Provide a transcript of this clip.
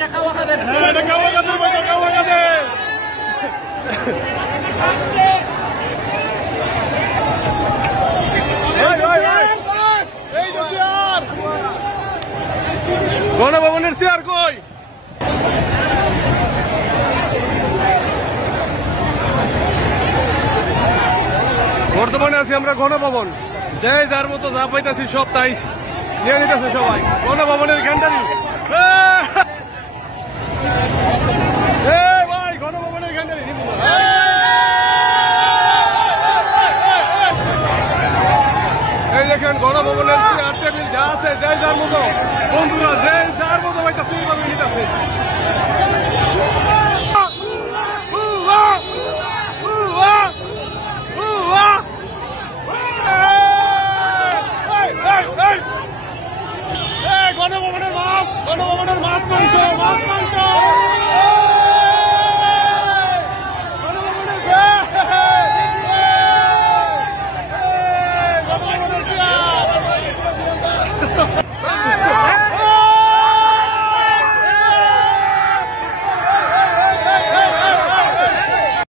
এটা খাওয়া খাদের এটা খাওয়া খাদের বাজার খাওয়া খাদের গণভবনের চেয়ার কই? বর্তমানে আছি আমরা গণভবন, যে যার মতো যা পাইতেছি সব তাই নিয়ে নিতেছে সবাই। গণভবনের গ্যান্ডারি ভাই, গণভবনের গ্যান্ডারি এই দেখেন গণভবনের চেয়ার টেবিল যা আছে, যে যার মতো বন্ধুরা যে যার মতো পাইতেছে ওইভাবে নিতেছে।